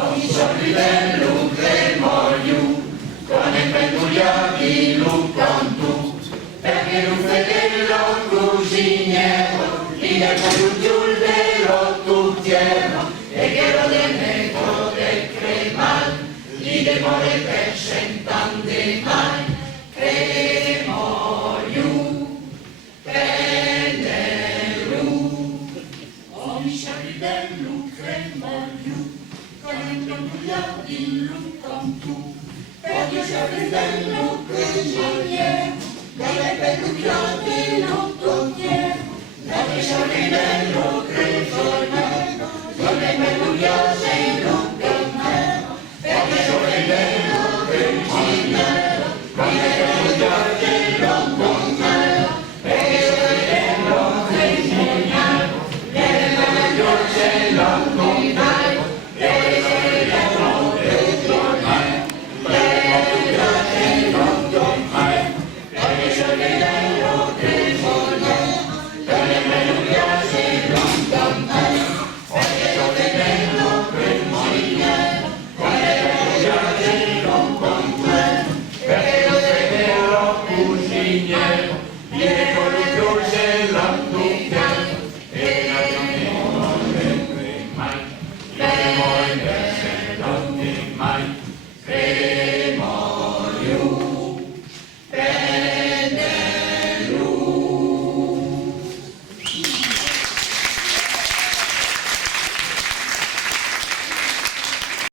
Ogni sorridello cremogliu, con il pendugliati lu pronto, perché un fedello cuginiero, lì del pendugliullo tuttiero, e che lo denetro del cremal, lì del more pesce tante mai, cremogliu, penelu. Ogni sorridello cremogliu, con il pendugliati lu pronto, perché sorridello cuginiero, dai pendugliati lu tuttiero, perché sorridello cremogliu, dai pendugliati lu tuttiero, perché sorridello cuginiero, dai pendugliati lu tuttiero, perché sorridello cuginiero, dai pendugliati lu tuttiero. Viene con